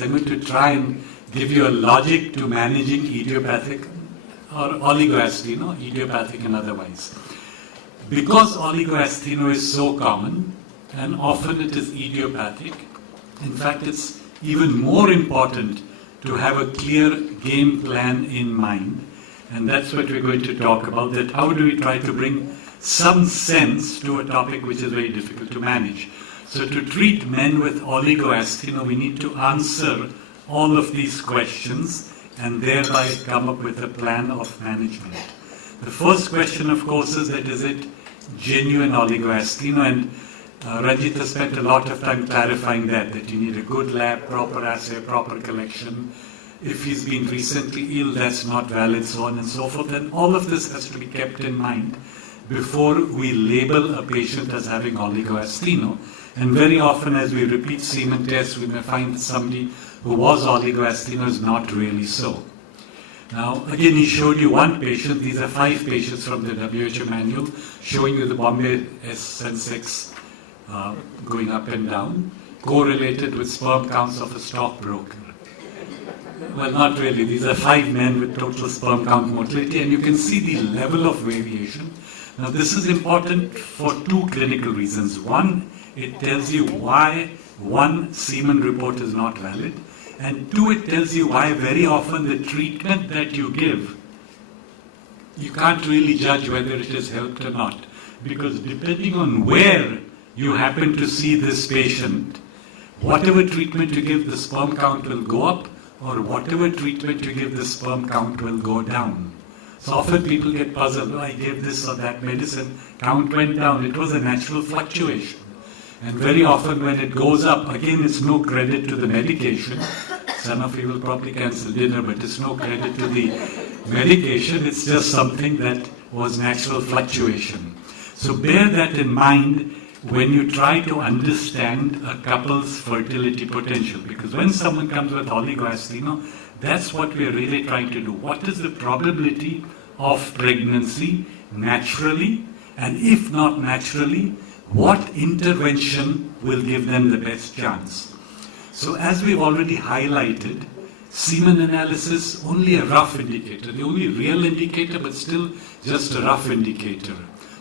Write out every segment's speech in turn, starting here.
I'm going to try and give you a logic to managing idiopathic or oligoastheno, idiopathic and otherwise. Because oligoastheno is so common and often it is idiopathic, in fact it's even more important to have a clear game plan in mind, and that's what we're going to talk about, that how do we try to bring some sense to a topic which is very difficult to manage. So to treat men with oligoastheno, we need to answer all of these questions and thereby come up with a plan of management. The first question, of course, is that is it genuine oligoastheno? And Ranjit has spent a lot of time clarifying that you need a good lab, proper assay, proper collection. If he's been recently ill, that's not valid, so on and so forth. And all of this has to be kept in mind before we label a patient as having oligoastheno. And very often as we repeat semen tests, we may find that somebody who was oligoastheno is not really so. Now, again, he showed you one patient. These are 5 patients from the WHO manual, showing you the Bombay S6 going up and down, correlated with sperm counts of a stockbroker. Well, not really. These are 5 men with total sperm count motility, and you can see the level of variation. Now, this is important for 2 clinical reasons. One, it tells you why one semen report is not valid, and 2, it tells you why very often the treatment that you give, you can't really judge whether it has helped or not, because depending on where you happen to see this patient, whatever treatment you give, the sperm count will go up, or whatever treatment you give, the sperm count will go down. So often people get puzzled, oh, I gave this or that medicine, count went down. It was a natural fluctuation. And very often when it goes up, again, it's no credit to the medication. Some of you will probably cancel dinner, but it's no credit to the medication. It's just something that was natural fluctuation. So bear that in mind when you try to understand a couple's fertility potential. Because when someone comes with oligoastheno, that's what we're really trying to do. What is the probability of pregnancy naturally? And if not naturally, what intervention will give them the best chance? So as we've already highlighted, semen analysis, only a rough indicator, the only real indicator, but still just a rough indicator.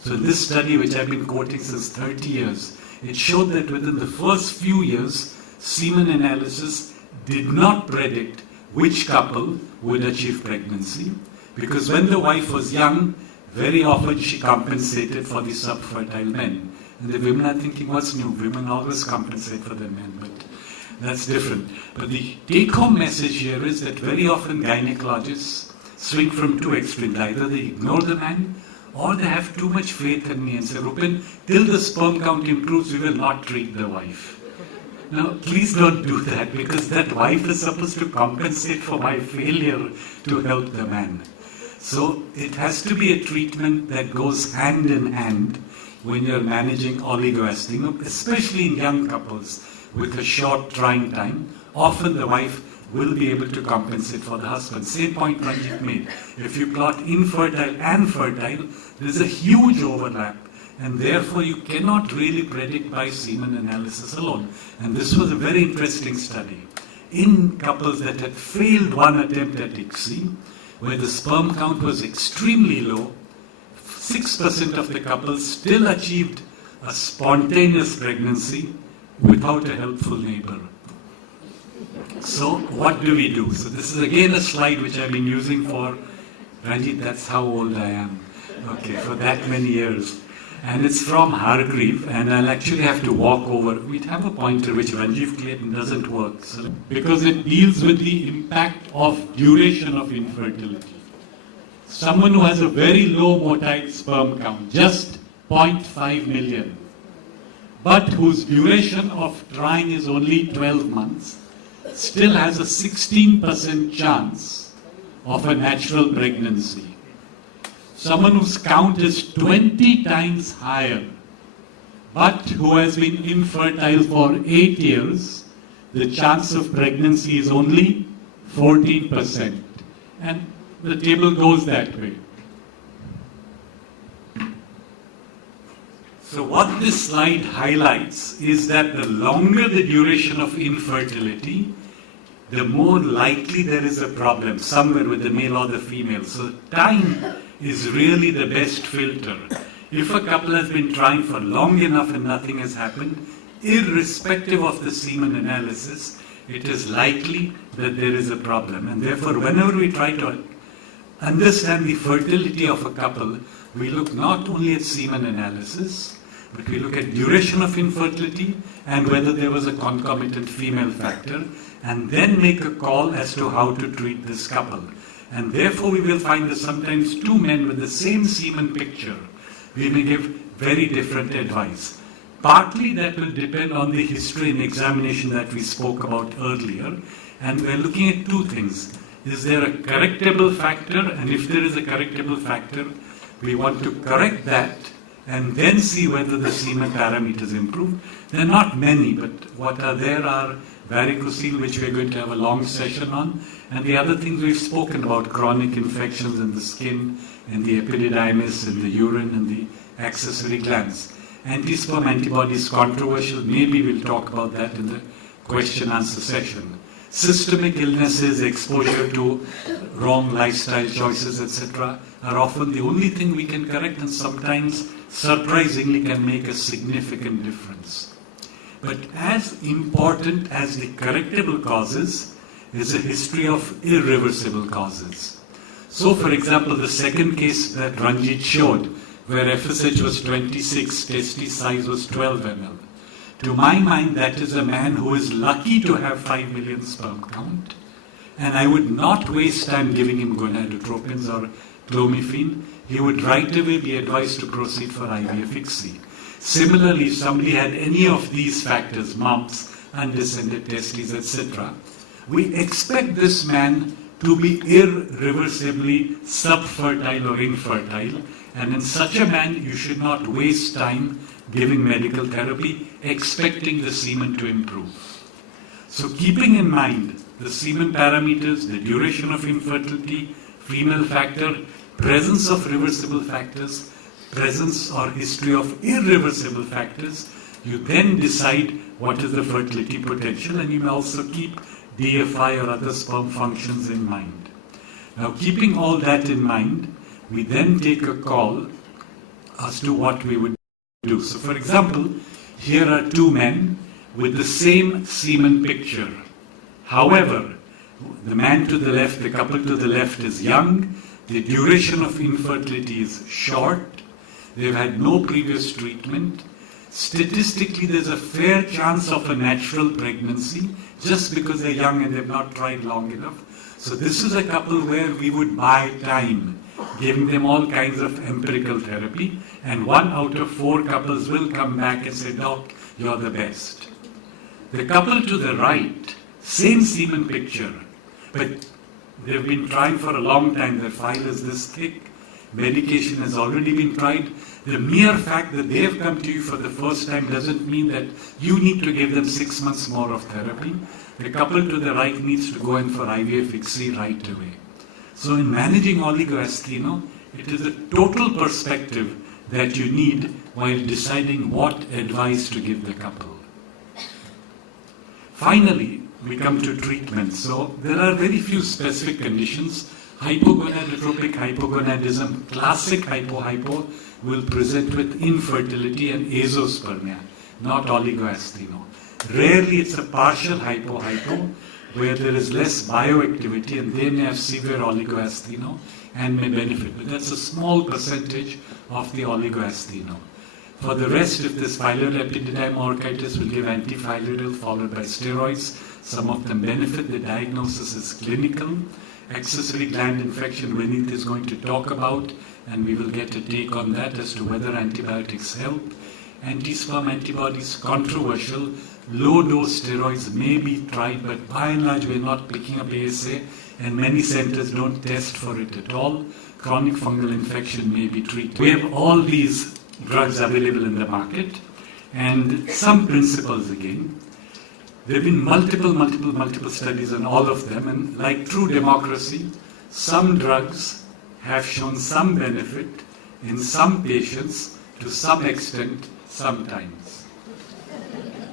So in this study, which I've been quoting since 30 years, it showed that within the first few years, semen analysis did not predict which couple would achieve pregnancy, because when the wife was young, very often she compensated for the subfertile men. And the women are thinking, what's new? Women always compensate for their men, but that's different. But the take-home message here is that very often gynecologists swing from 2 extremes. Either they ignore the man, or they have too much faith in me and say, Rupin, till the sperm count improves, we will not treat the wife. Now, please don't do that, because that wife is supposed to compensate for my failure to help the man. So it has to be a treatment that goes hand in hand when you're managing oligoastheno, especially in young couples with a short trying time. Often the wife will be able to compensate for the husband. Same point Ranjit made. If you plot infertile and fertile, there's a huge overlap, and therefore you cannot really predict by semen analysis alone. And this was a very interesting study. In couples that had failed one attempt at ICSI, where the sperm count was extremely low, 6% of the couples still achieved a spontaneous pregnancy without a helpful neighbor. So what do we do? So this is again a slide which I've been using for, Ranjit, that's how old I am. Okay, for that many years. And it's from Hargreave, and I'll actually have to walk over. We'd have a pointer which Ranjiv Clayton doesn't work, so, because it deals with the impact of duration of infertility. Someone who has a very low motile sperm count, just 0.5 million, but whose duration of trying is only 12 months, still has a 16% chance of a natural pregnancy. Someone whose count is 20 times higher, but who has been infertile for 8 years, the chance of pregnancy is only 14%. And the table goes that way. So what this slide highlights is that the longer the duration of infertility, the more likely there is a problem somewhere with the male or the female. So time is really the best filter. If a couple has been trying for long enough and nothing has happened, irrespective of the semen analysis, it is likely that there is a problem. And therefore, whenever we try to understand the fertility of a couple, we look not only at semen analysis, but we look at duration of infertility and whether there was a concomitant female factor, and then make a call as to how to treat this couple. And therefore, we will find that sometimes two men with the same semen picture, we may give very different advice. Partly that will depend on the history and examination that we spoke about earlier, and we're looking at two things. Is there a correctable factor? And if there is a correctable factor, we want to correct that and then see whether the semen parameters improve. There are not many, but what are there are varicocele, which we're going to have a long session on, and the other things we've spoken about, chronic infections in the skin, in the epididymis, in the urine, and the accessory glands. Anti-sperm antibodies, controversial, maybe we'll talk about that in the question-answer session. Systemic illnesses, exposure to wrong lifestyle choices, etc., are often the only thing we can correct, and sometimes, surprisingly, can make a significant difference. But as important as the correctable causes is a history of irreversible causes. So, for example, the second case that Ranjit showed, where FSH was 26, testis size was 12 ml. To my mind, that is a man who is lucky to have 5 million sperm count, and I would not waste time giving him gonadotropins or clomiphene. He would right away be advised to proceed for IVF ICSI. Similarly, if somebody had any of these factors, mumps, undescended testes, etc., we expect this man to be irreversibly subfertile or infertile, and in such a man, you should not waste time giving medical therapy, expecting the semen to improve. So keeping in mind the semen parameters, the duration of infertility, female factor, presence of reversible factors, presence or history of irreversible factors, you then decide what is the fertility potential, and you may also keep DFI or other sperm functions in mind. Now, keeping all that in mind, we then take a call as to what we would do. So, for example, here are two men with the same semen picture. However, the man to the left, the couple to the left is young, the duration of infertility is short, they've had no previous treatment. Statistically, there's a fair chance of a natural pregnancy just because they're young and they've not tried long enough. So this is a couple where we would buy time, giving them all kinds of empirical therapy, and 1 out of 4 couples will come back and say, "Doc, you're the best." The couple to the right, same semen picture, but they've been trying for a long time. Their file is this thick. Medication has already been tried. The mere fact that they have come to you for the first time doesn't mean that you need to give them 6 months more of therapy. The couple to the right needs to go in for IVF ICSI right away. So in managing oligoastheno, it is a total perspective that you need while deciding what advice to give the couple. Finally, we come to treatment. So there are very few specific conditions. Hypogonadotropic hypogonadism, classic hypo will present with infertility and azoospermia, not oligoastheno. Rarely it's a partial hypo where there is less bioactivity, and they may have severe oligoastheno and may benefit. But that's a small percentage of the oligoastheno. For the rest, if this filar epididymo-orchitis, will give antifilural followed by steroids. Some of them benefit. The diagnosis is clinical. Accessory gland infection, Vineet is going to talk about, and we will get a take on that as to whether antibiotics help. Anti-sperm antibodies, controversial. Low-dose steroids may be tried, but by and large we're not picking up ASA, and many centers don't test for it at all. Chronic fungal infection may be treated. We have all these drugs available in the market, and some principles again. There have been multiple studies on all of them, and like true democracy, some drugs have shown some benefit in some patients to some extent sometimes.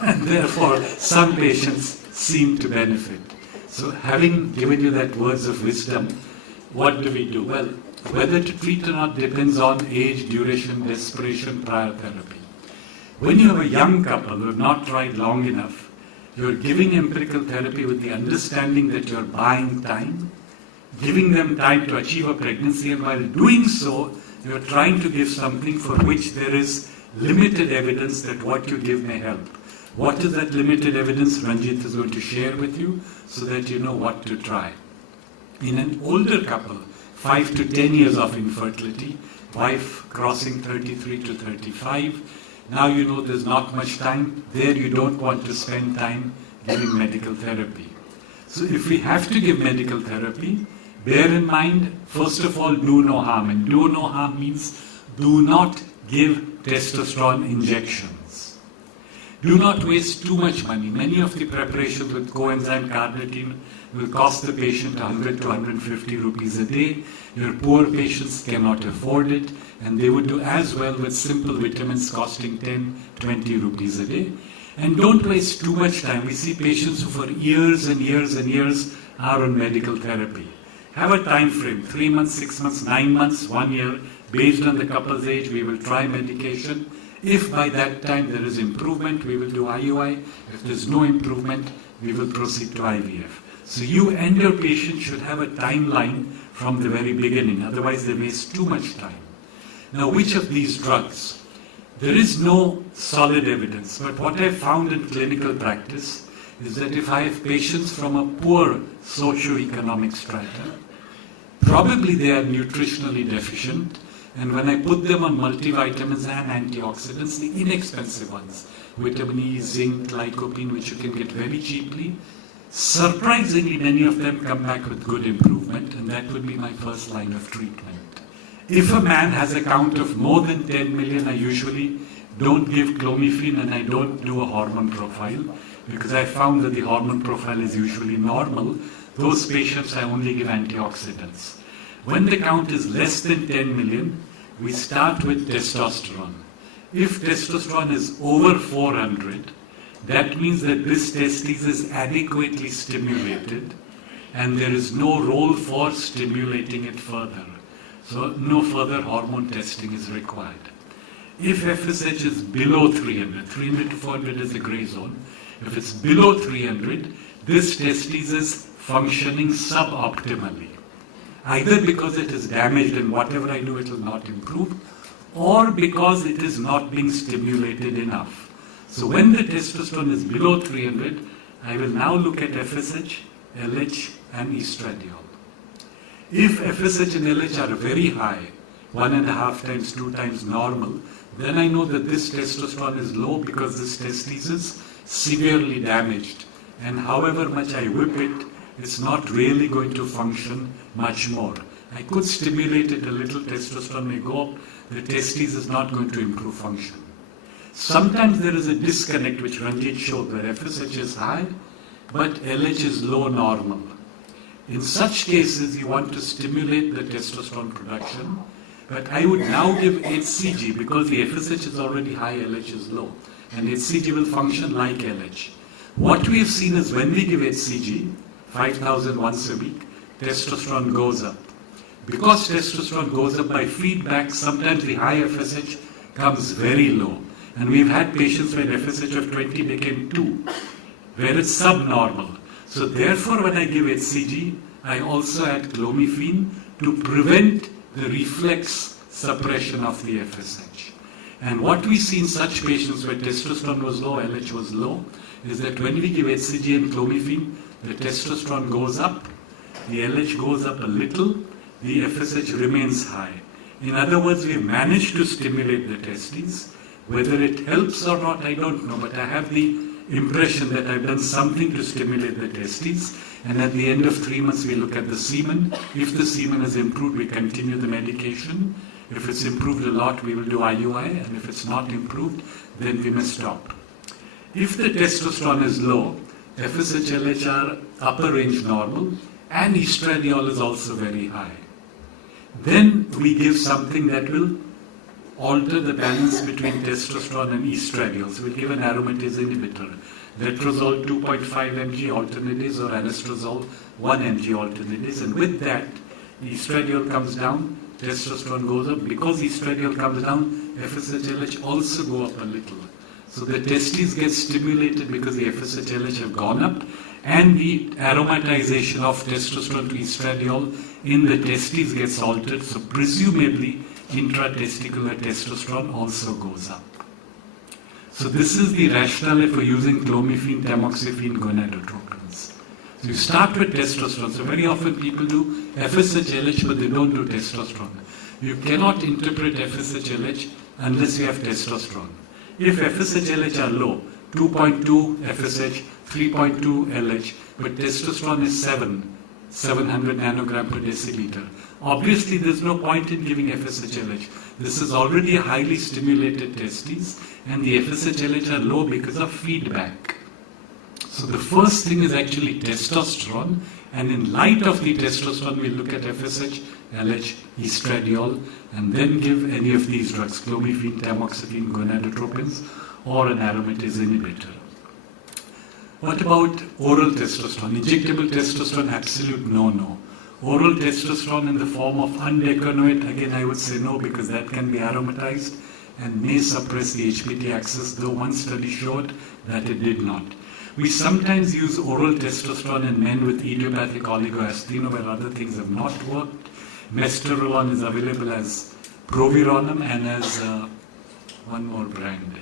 And therefore, some patients seem to benefit. So having given you that words of wisdom, what do we do? Well, whether to treat or not depends on age, duration, desperation, prior therapy. When you have a young couple who have not tried long enough, you're giving empirical therapy with the understanding that you're buying time, giving them time to achieve a pregnancy, and while doing so, you're trying to give something for which there is limited evidence that what you give may help. What is that limited evidence? Ranjit is going to share with you so that you know what to try. In an older couple, 5 to 10 years of infertility, wife crossing 33 to 35, now you know there's not much time. There you don't want to spend time giving medical therapy. So if we have to give medical therapy, bear in mind, first of all, do no harm. And do no harm means do not give testosterone injections. Do not waste too much money. Many of the preparations with coenzyme carnitine will cost the patient 100 to 150 rupees a day. Your poor patients cannot afford it, and they would do as well with simple vitamins costing 10, 20 rupees a day. And don't waste too much time. We see patients who for years and years and years are on medical therapy. Have a time frame, 3 months, 6 months, 9 months, 1 year. Based on the couple's age, we will try medication. If by that time there is improvement, we will do IUI. If there's no improvement, we will proceed to IVF. So you and your patient should have a timeline from the very beginning. Otherwise, they waste too much time. Now, which of these drugs? There is no solid evidence. But what I found in clinical practice is that if I have patients from a poor socio-economic strata, probably they are nutritionally deficient. And when I put them on multivitamins and antioxidants, the inexpensive ones, vitamin E, zinc, lycopene, which you can get very cheaply, surprisingly many of them come back with good improvement, and that would be my first line of treatment. If a man has a count of more than 10 million, I usually don't give clomiphene and I don't do a hormone profile, because I found that the hormone profile is usually normal. Those patients I only give antioxidants. When the count is less than 10 million, we start with testosterone. If testosterone is over 400, that means that this testis is adequately stimulated and there is no role for stimulating it further. So no further hormone testing is required. If FSH is below 300, 300 to 400 is a gray zone. If it's below 300, this testis is functioning suboptimally. Either because it is damaged and whatever I do it will not improve, or because it is not being stimulated enough. So when the testosterone is below 300, I will now look at FSH, LH and estradiol. If FSH and LH are very high, 1.5 times, 2 times normal, then I know that this testosterone is low because this testis is severely damaged. And however much I whip it, it's not really going to function much more. I could stimulate it a little, testosterone may go up, the testis is not going to improve function. Sometimes there is a disconnect which Ranjit showed where FSH is high, but LH is low normal. In such cases, you want to stimulate the testosterone production, but I would now give HCG because the FSH is already high, LH is low, and HCG will function like LH. What we have seen is when we give HCG, 5,000 once a week, testosterone goes up. Because testosterone goes up by feedback, sometimes the high FSH comes very low. And we've had patients where FSH of 20 became 2, where it's subnormal. So therefore, when I give HCG, I also add clomiphene to prevent the reflex suppression of the FSH. And what we see in such patients where testosterone was low, LH was low, is that when we give HCG and clomiphene, the testosterone goes up, the LH goes up a little, the FSH remains high. In other words, we managed to stimulate the testes. Whether it helps or not, I don't know, but I have the impression that I've done something to stimulate the testes. And at the end of 3 months, we look at the semen. If the semen has improved, we continue the medication. If it's improved a lot, we will do IUI. And if it's not improved, then we must stop. If the testosterone is low, FSH, LH are upper range normal, and estradiol is also very high. Then we give something that will alter the balance between testosterone and estradiol. So we'll give an aromatase inhibitor. letrozole 2.5 mg alternate days, or anastrozole 1 mg alternate days. And with that, the estradiol comes down, testosterone goes up. Because estradiol comes down, FSH-LH also go up a little. So the testes get stimulated because the FSH-LH have gone up, and the aromatization of testosterone to estradiol in the testes gets altered. So presumably intratesticular testosterone also goes up. So this is the rationale for using clomiphene, tamoxifen, gonadotropins. So you start with testosterone. So very often people do FSH-LH, but they don't do testosterone. You cannot interpret FSH-LH unless you have testosterone. If FSH-LH are low, 2.2 FSH, 3.2 LH, but testosterone is 700 nanogram per deciliter. Obviously, there's no point in giving FSH-LH. This is already a highly stimulated testes, and the FSH-LH are low because of feedback. So the first thing is actually testosterone, and in light of the testosterone, we look at FSH, LH, estradiol, and then give any of these drugs, clomiphene, tamoxifen, gonadotropins, or an aromatase inhibitor. What about oral testosterone? Injectable testosterone, absolute no-no. Oral testosterone in the form of undecanoate, again I would say no, because that can be aromatized and may suppress the HPT axis, though one study showed that it did not. We sometimes use oral testosterone in men with idiopathic oligoasthenia where other things have not worked. Mesterolon is available as Provironum and as one more brand,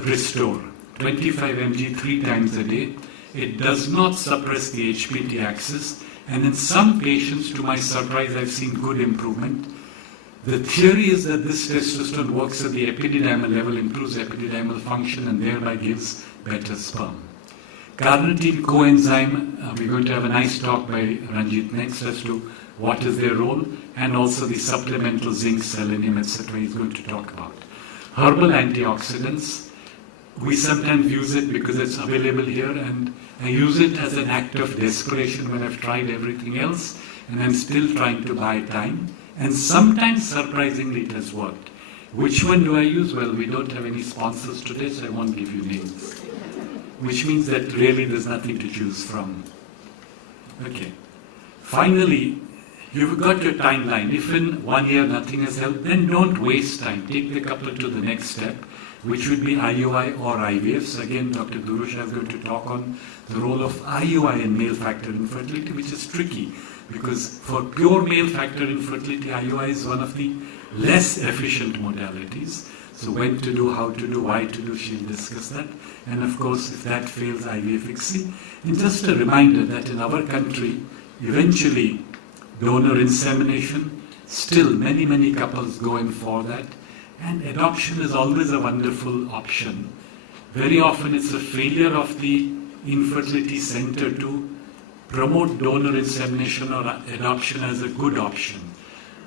Restore. 25 mg 3 times a day. It does not suppress the HPT axis, and in some patients, to my surprise, I've seen good improvement. The theory is that this testosterone works at the epididymal level, improves epididymal function, and thereby gives better sperm. Carnitine coenzyme, we're going to have a nice talk by Ranjit next as to what is their role, and also the supplemental zinc, selenium, etc. he's going to talk about. Herbal antioxidants, we sometimes use it because it's available here, and I use it as an act of desperation when I've tried everything else and I'm still trying to buy time, and sometimes surprisingly it has worked. Which one do I use? Well, we don't have any sponsors today, so I won't give you names, which means that really there's nothing to choose from. Okay. Finally, you've got your timeline. If in 1 year nothing has helped, then don't waste time. Take the couple to the next step, which would be IUI or IVF. So again, Dr. Durusha is going to talk on the role of IUI in male factor infertility, which is tricky because for pure male factor infertility, IUI is one of the less efficient modalities. So when to do, how to do, why to do, she'll discuss that. And of course, if that fails, IVF ICSI. And just a reminder that in our country, eventually donor insemination, still many couples go in for that. And adoption is always a wonderful option. Very often it's a failure of the infertility center to promote donor insemination or adoption as a good option.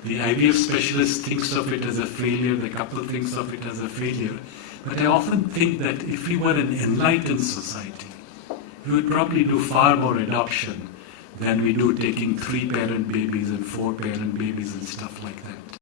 The IVF specialist thinks of it as a failure, the couple thinks of it as a failure. But I often think that if we were an enlightened society, we would probably do far more adoption than we do taking 3-parent babies and 4-parent babies and stuff like that.